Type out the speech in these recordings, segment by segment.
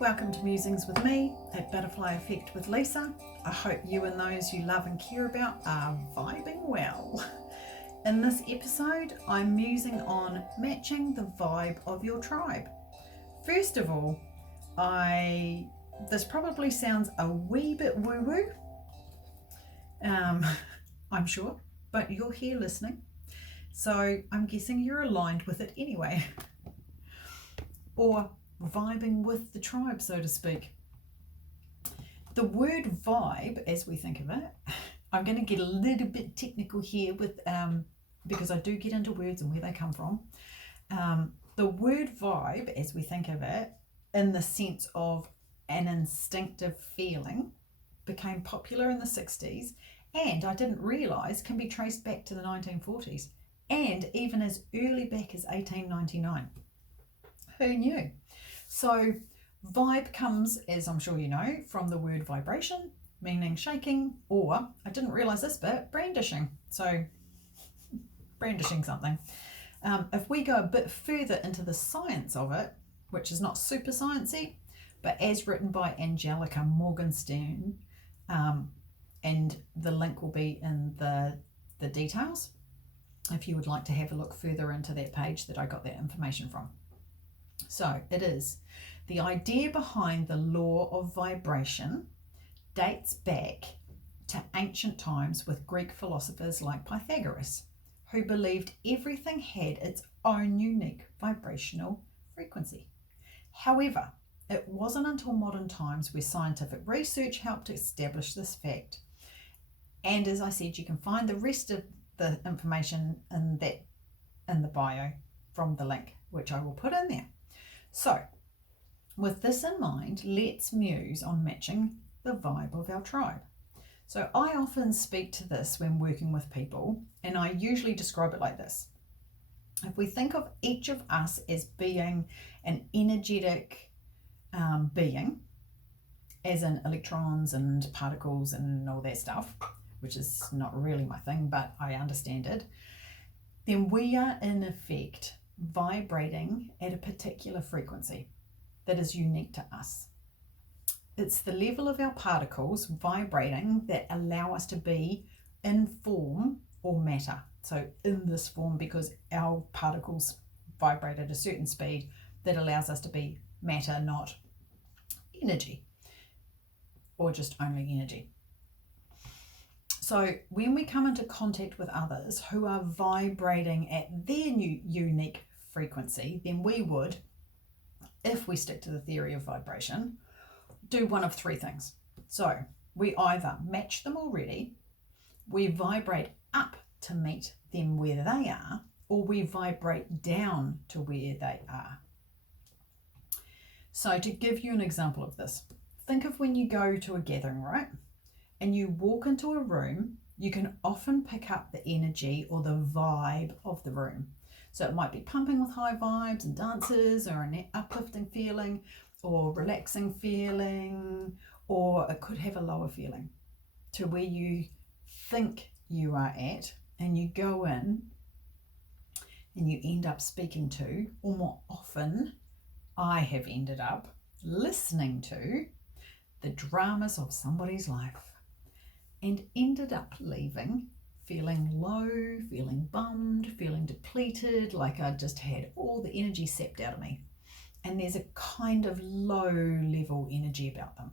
Welcome to Musings with me at Butterfly Effect with Lisa. I hope you and those you love and care about are vibing well. In this episode, I'm musing on matching the vibe of your tribe. First of all, this probably sounds a wee bit woo-woo, I'm sure, but you're here listening, so I'm guessing you're aligned with it anyway. Or vibing with the tribe, so to speak. The word vibe, as we think of it, I'm going to get a little bit technical here with because I do get into words and where they come from. The word vibe, as we think of it, in the sense of an instinctive feeling, became popular in the 60s, and I didn't realise can be traced back to the 1940s, and even as early back as 1899. Who knew? So vibe comes, as I'm sure you know, from the word vibration, meaning shaking, or, I didn't realise this bit, brandishing. So brandishing something. If we go a bit further into the science of it, which is not super sciencey, but as written by Angelica Morgenstern, and the link will be in the details if you would like to have a look further into that page that I got that information from. So it is the idea behind the law of vibration dates back to ancient times with Greek philosophers like Pythagoras, who believed everything had its own unique vibrational frequency. However, it wasn't until modern times where scientific research helped establish this fact. And as I said, you can find the rest of the information in the bio from the link, which I will put in there. So, with this in mind, let's muse on matching the vibe of our tribe. So I often speak to this when working with people, and I usually describe it like this. If we think of each of us as being an energetic being, as in electrons and particles and all that stuff, which is not really my thing, but I understand it, then we are in effect vibrating at a particular frequency that is unique to us. It's the level of our particles vibrating that allow us to be in form or matter. So in this form, because our particles vibrate at a certain speed that allows us to be matter, not energy, or just only energy. So when we come into contact with others who are vibrating at their unique frequency, then we would, if we stick to the theory of vibration, do one of three things. So we either match them already, we vibrate up to meet them where they are, or we vibrate down to where they are. So to give you an example of this, think of when you go to a gathering, right? And you walk into a room, you can often pick up the energy or the vibe of the room. So it might be pumping with high vibes and dancers, or an uplifting feeling, or relaxing feeling, or it could have a lower feeling to where you think you are at, and you go in and you end up speaking to, or more often I have ended up listening to, the dramas of somebody's life, and ended up leaving feeling low, feeling bummed, feeling depleted, like I just had all the energy sapped out of me. And there's a kind of low level energy about them.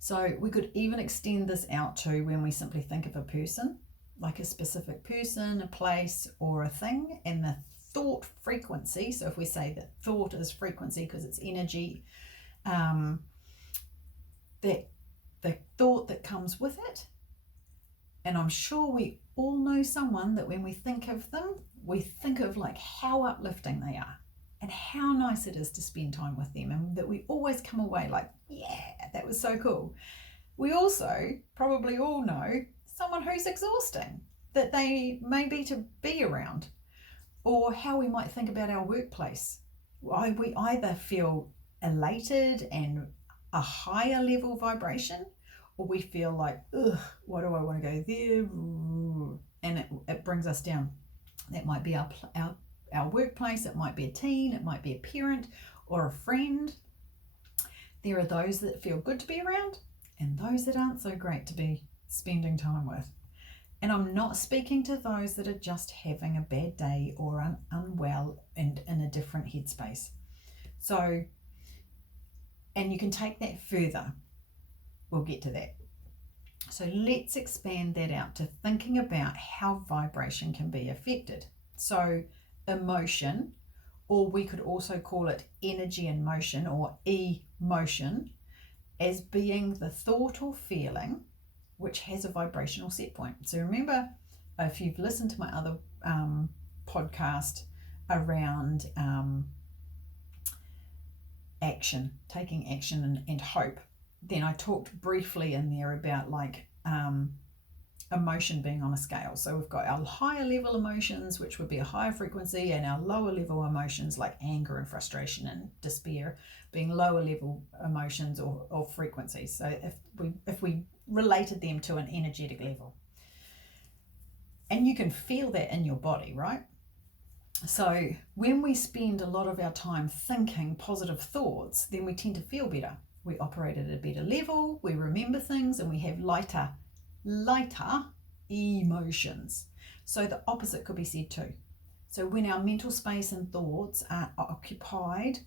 So we could even extend this out to when we simply think of a person, like a specific person, a place, or a thing, and the thought frequency. So if we say that thought is frequency because it's energy, that the thought that comes with it. And I'm sure we all know someone that when we think of them, we think of like how uplifting they are and how nice it is to spend time with them, and that we always come away like, yeah, that was so cool. We also probably all know someone who's exhausting, that they may be to be around, or how we might think about our workplace. We either feel elated and a higher level vibration, or we feel like, ugh, why do I want to go there? And it brings us down. That might be our workplace, it might be a teen, it might be a parent or a friend. There are those that feel good to be around and those that aren't so great to be spending time with. And I'm not speaking to those that are just having a bad day or unwell and in a different headspace. So, and you can take that further. We'll get to that. So let's expand that out to thinking about how vibration can be affected. So emotion, or we could also call it energy in motion or emotion, as being the thought or feeling which has a vibrational set point. So remember, if you've listened to my other podcast around action, taking action and hope, then I talked briefly in there about like emotion being on a scale. So we've got our higher level emotions, which would be a higher frequency, and our lower level emotions like anger and frustration and despair being lower level emotions or frequencies. So if we related them to an energetic level, and you can feel that in your body, right? So when we spend a lot of our time thinking positive thoughts, then we tend to feel better. We operate at a better level, we remember things, and we have lighter emotions. So the opposite could be said too. So when our mental space and thoughts are occupied,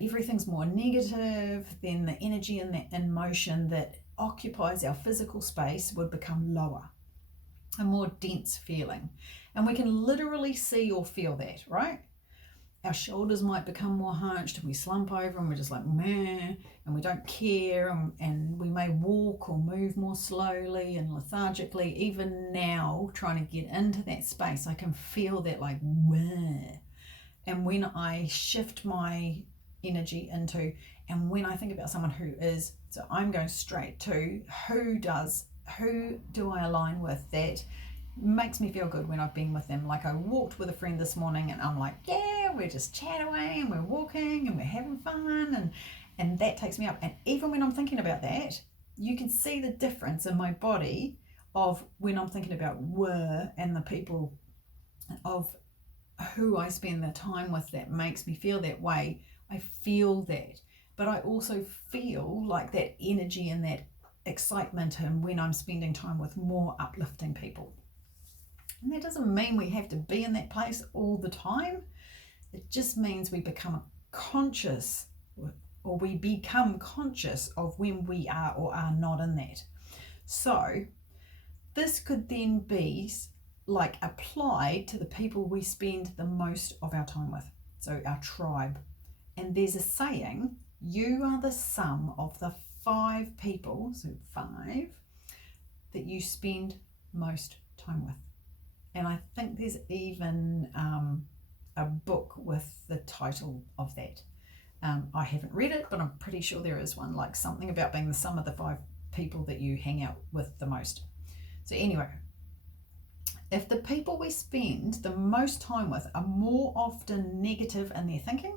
everything's more negative, then the energy and the emotion that occupies our physical space would become lower, a more dense feeling. And we can literally see or feel that, right? Our shoulders might become more hunched and we slump over and we're just like, meh, and we don't care, and we may walk or move more slowly and lethargically. Even now, trying to get into that space, I can feel that like, wah. And when I shift my energy into, and when I think about someone who is, so I'm going straight to who do I align with that makes me feel good when I've been with them. Like I walked with a friend this morning and I'm like, yeah, we're just chatting away and we're walking and we're having fun, and that takes me up. And even when I'm thinking about that, you can see the difference in my body of when I'm thinking about and the people of who I spend the time with that makes me feel that way. I feel that, but I also feel like that energy and that excitement and when I'm spending time with more uplifting people. And that doesn't mean we have to be in that place all the time. It just means we become conscious, or we become conscious of when we are or are not in that. So this could then be like applied to the people we spend the most of our time with, so our tribe. And there's a saying, you are the sum of the 5 people, so 5, that you spend most time with. And I think there's even a book with the title of that. I haven't read it, but I'm pretty sure there is one, like something about being the sum of the 5 people that you hang out with the most. So anyway, if the people we spend the most time with are more often negative in their thinking,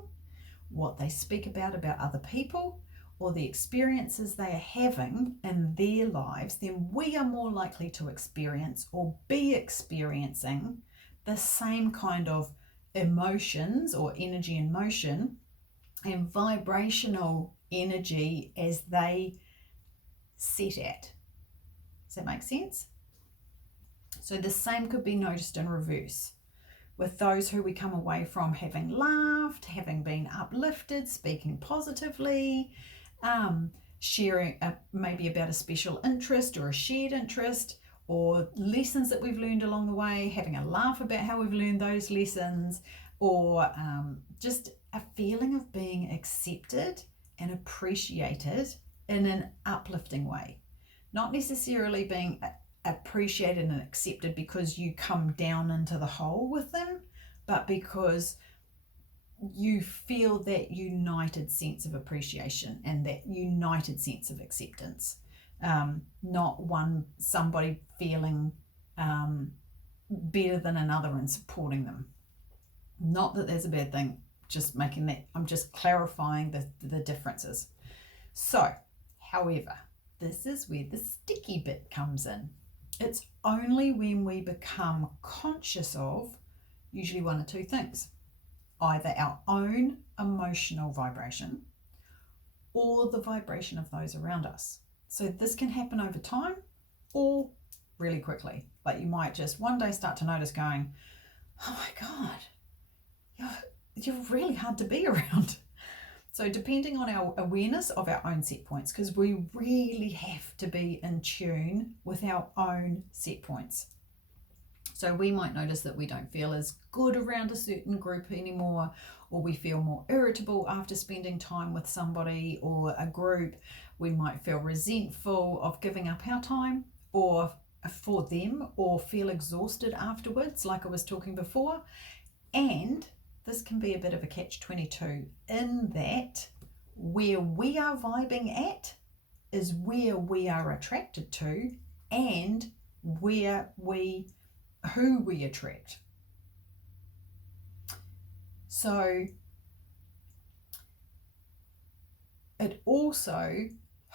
what they speak about other people, or the experiences they are having in their lives, then we are more likely to experience or be experiencing the same kind of emotions or energy in motion and vibrational energy as they set at. Does that make sense? So the same could be noticed in reverse with those who we come away from having laughed, having been uplifted, speaking positively, sharing maybe about a special interest or a shared interest or lessons that we've learned along the way, having a laugh about how we've learned those lessons, or just a feeling of being accepted and appreciated in an uplifting way. Not necessarily being appreciated and accepted because you come down into the hole with them, but because you feel that united sense of appreciation and that united sense of acceptance, not somebody feeling better than another and supporting them. Not that there's a bad thing, just making that, I'm just clarifying the differences. So, however, this is where the sticky bit comes in. It's only when we become conscious of usually one or 2 things. Either our own emotional vibration or the vibration of those around us. So this can happen over time or really quickly. Like you might just one day start to notice going, oh my God, you're really hard to be around. So depending on our awareness of our own set points, because we really have to be in tune with our own set points. So we might notice that we don't feel as good around a certain group anymore, or we feel more irritable after spending time with somebody or a group. We might feel resentful of giving up our time or for them, or feel exhausted afterwards, like I was talking before. And this can be a bit of a catch-22 in that where we are vibing at is where we are attracted to and who we attract. So it also,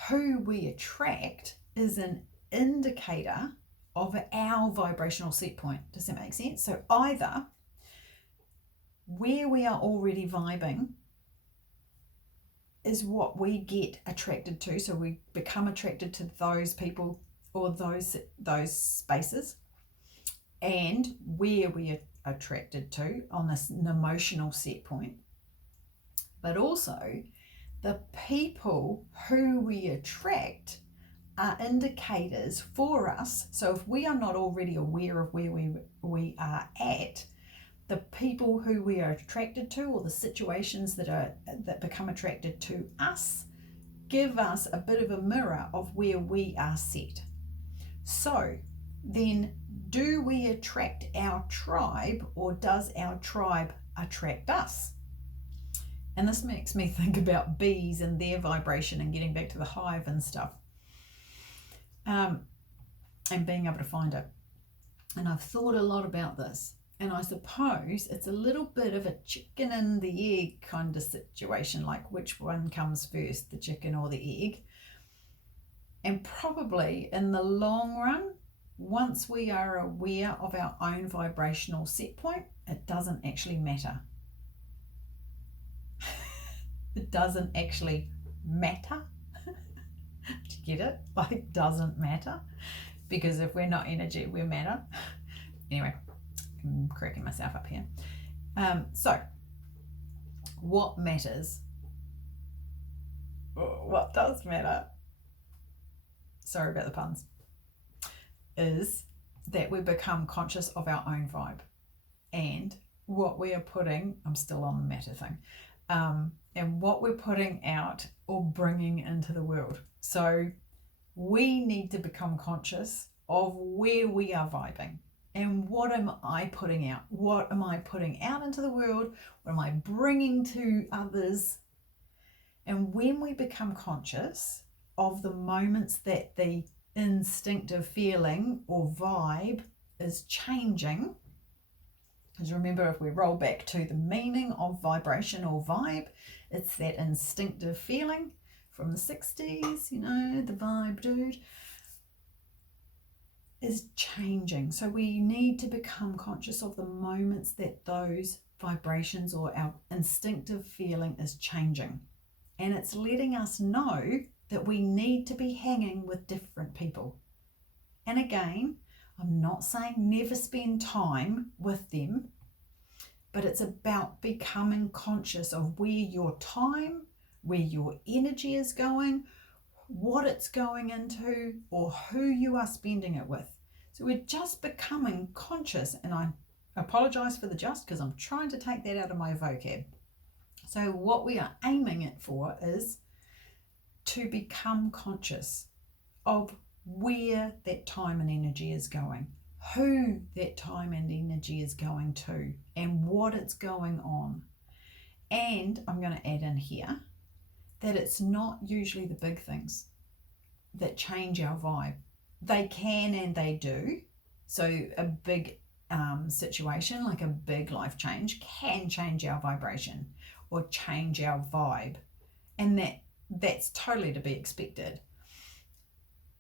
who we attract is an indicator of our vibrational set point. Does that make sense? So either where we are already vibing is what we get attracted to, so we become attracted to those people or those spaces, and where we are attracted to on this emotional set point, but also the people who we attract are indicators for us. So if we are not already aware of where we are at, the people who we are attracted to or the situations that become attracted to us give us a bit of a mirror of where we are set. So then, do we attract our tribe, or does our tribe attract us? And this makes me think about bees and their vibration and getting back to the hive and stuff, and being able to find it. And I've thought a lot about this. And I suppose it's a little bit of a chicken and the egg kind of situation, like which one comes first, the chicken or the egg. And probably in the long run, once we are aware of our own vibrational set point, it doesn't actually matter. It doesn't actually matter. Do you get it? Like, doesn't matter. Because if we're not energy, we're matter. Anyway. I'm cracking myself up here. So what matters, what does matter, sorry about the puns, is that we become conscious of our own vibe and what we are putting, I'm still on the matter thing, and what we're putting out or bringing into the world. So we need to become conscious of where we are vibing. And what am I putting out? What am I putting out into the world? What am I bringing to others? And when we become conscious of the moments that the instinctive feeling or vibe is changing, because remember, if we roll back to the meaning of vibration or vibe, it's that instinctive feeling from the 60s, you know, the vibe dude, is changing. So we need to become conscious of the moments that those vibrations or our instinctive feeling is changing. And it's letting us know that we need to be hanging with different people. And again, I'm not saying never spend time with them, but it's about becoming conscious of where your time, where your energy is going, what it's going into, or who you are spending it with. So we're just becoming conscious, and I apologize for the just because I'm trying to take that out of my vocab. So what we are aiming it for is to become conscious of where that time and energy is going, who that time and energy is going to, and what it's going on. And I'm going to add in here that it's not usually the big things that change our vibe. They can and they do. So a big situation, like a big life change, can change our vibration or change our vibe. And that's totally to be expected.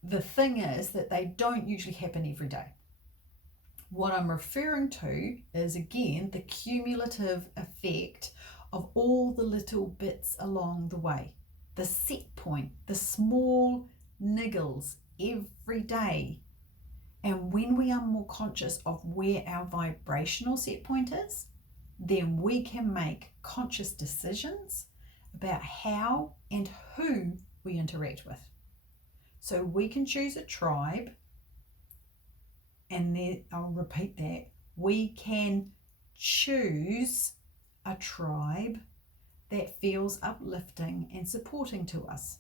The thing is that they don't usually happen every day. What I'm referring to is, again, the cumulative effect of all the little bits along the way. the set point, the small niggles every day. And when we are more conscious of where our vibrational set point is, then we can make conscious decisions about how and who we interact with. So we can choose a tribe, and then I'll repeat that. We can choose a tribe that feels uplifting and supporting to us.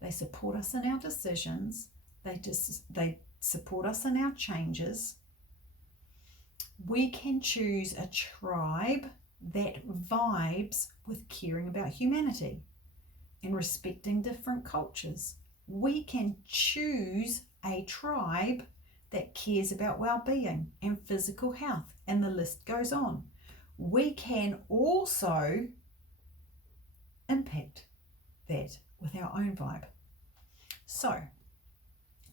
They support us in our decisions. They support us in our changes. We can choose a tribe that vibes with caring about humanity and respecting different cultures. We can choose a tribe that cares about well-being and physical health, and the list goes on. We can also impact that with our own vibe. So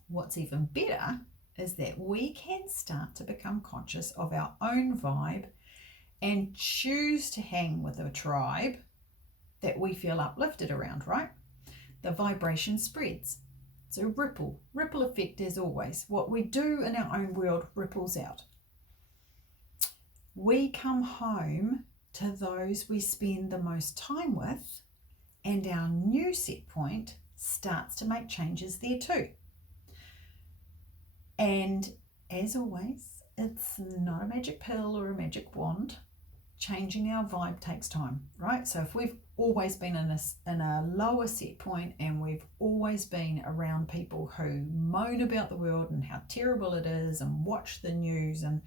what's even better is that we can start to become conscious of our own vibe and choose to hang with a tribe that we feel uplifted around, right? The vibration spreads. So ripple effect as always. What we do in our own world ripples out. We come home to those we spend the most time with, and our new set point starts to make changes there too. And as always, it's not a magic pill or a magic wand. Changing our vibe takes time, right? So if we've always been in a lower set point, and we've always been around people who moan about the world and how terrible it is, and watch the news and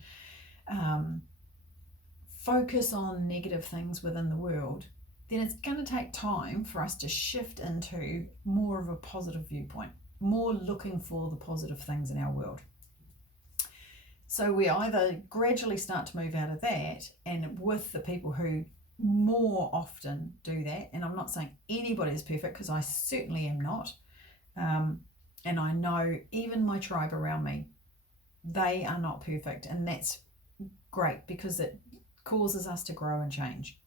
focus on negative things within the world, then it's going to take time for us to shift into more of a positive viewpoint, more looking for the positive things in our world. So we either gradually start to move out of that, and with the people who more often do that, and I'm not saying anybody is perfect, because I certainly am not, and I know even my tribe around me, they are not perfect, and that's great because it causes us to grow and change.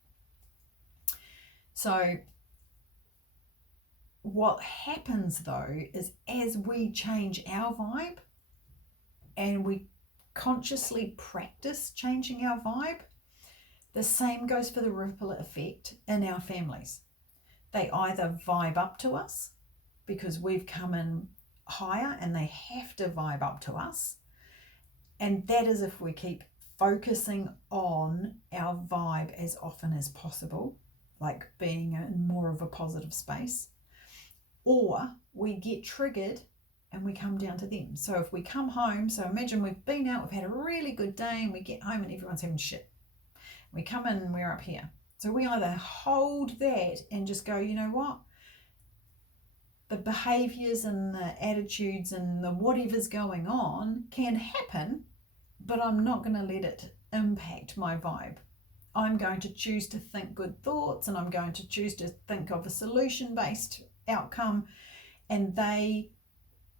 So what happens though is, as we change our vibe and we consciously practice changing our vibe, the same goes for the ripple effect in our families. They either vibe up to us because we've come in higher and they have to vibe up to us, and that is if we keep focusing on our vibe as often as possible, like being in more of a positive space, or we get triggered and we come down to them. So if we come home, so imagine we've been out, we've had a really good day, and we get home and everyone's having shit. We come in and we're up here. So we either hold that and just go, you know what? The behaviors and the attitudes and the whatever's going on can happen, but I'm not going to let it impact my vibe. I'm going to choose to think good thoughts, and I'm going to choose to think of a solution-based outcome, and they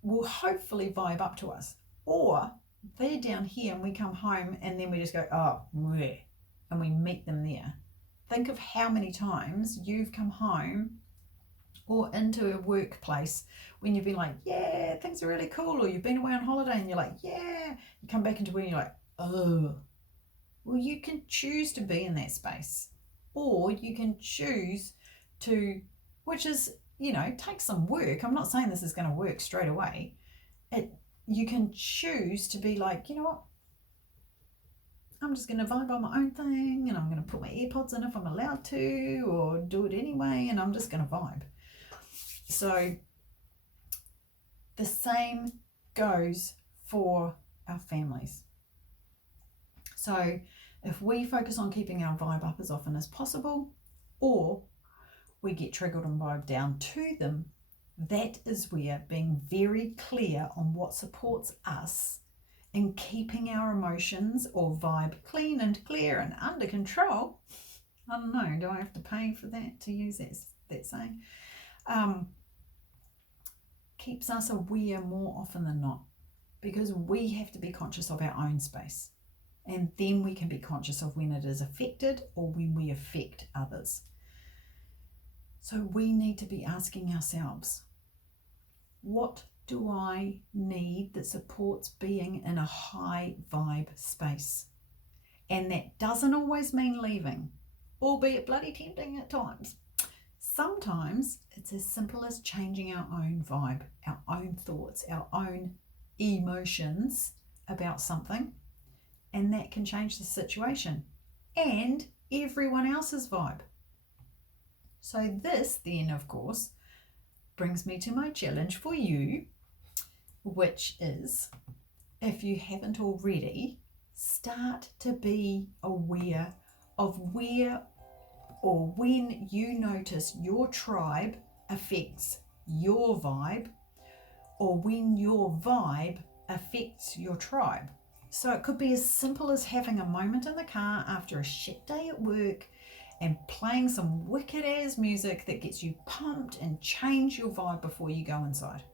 will hopefully vibe up to us. Or they're down here and we come home and then we just go, oh, bleh, and we meet them there. Think of how many times you've come home or into a workplace when you've been like, yeah, things are really cool, or you've been away on holiday and you're like, yeah, you come back into work and you're like, oh. Well, you can choose to be in that space, or you can choose to, which is, you know, take some work. I'm not saying this is going to work straight away. You can choose to be like, you know what, I'm just going to vibe on my own thing, and I'm going to put my AirPods in if I'm allowed to, or do it anyway, and I'm just going to vibe. So the same goes for our families. So if we focus on keeping our vibe up as often as possible, or we get triggered and vibe down to them, that is where being very clear on what supports us in keeping our emotions or vibe clean and clear and under control. I don't know, do I have to pay for that to use that saying? Keeps us aware more often than not, because we have to be conscious of our own space, and then we can be conscious of when it is affected or when we affect others. So we need to be asking ourselves, what do I need that supports being in a high vibe space? And that doesn't always mean leaving, albeit bloody tempting at times. Sometimes it's as simple as changing our own vibe, our own thoughts, our own emotions about something, and that can change the situation and everyone else's vibe. So this then, of course, brings me to my challenge for you, which is, if you haven't already, start to be aware of where or when you notice your tribe affects your vibe, or when your vibe affects your tribe. So it could be as simple as having a moment in the car after a shit day at work and playing some wicked ass music that gets you pumped and change your vibe before you go inside.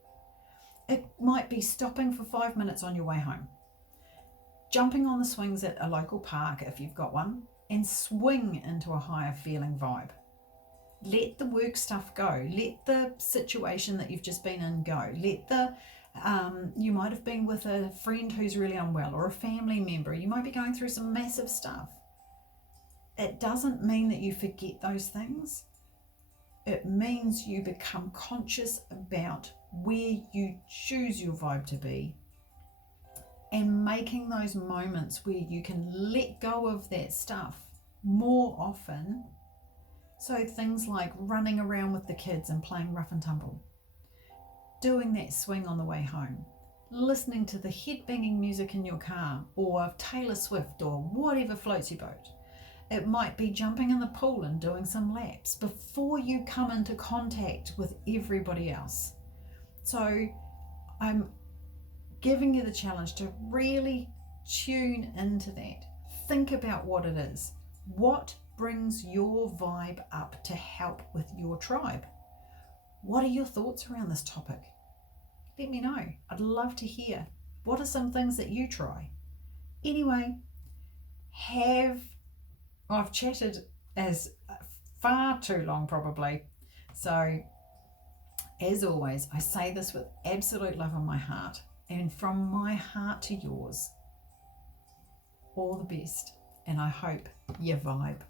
It might be stopping for 5 minutes on your way home, jumping on the swings at a local park if you've got one, and swing into a higher feeling vibe. Let the work stuff go. Let the situation that you've just been in go. Let the you might have been with a friend who's really unwell, or a family member. You might be going through some massive stuff. It doesn't mean that you forget those things. It means you become conscious about where you choose your vibe to be, and making those moments where you can let go of that stuff more often. So things like running around with the kids and playing rough and tumble, doing that swing on the way home, listening to the head-banging music in your car, or Taylor Swift, or whatever floats your boat. It might be jumping in the pool and doing some laps before you come into contact with everybody else. So I'm giving you the challenge to really tune into that. Think about what it is. What brings your vibe up to help with your tribe? What are your thoughts around this topic? Let me know. I'd love to hear. What are some things that you try? Anyway, I've chatted as far too long probably. So as always, I say this with absolute love in my heart, and from my heart to yours, all the best, and I hope you vibe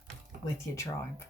with your tribe.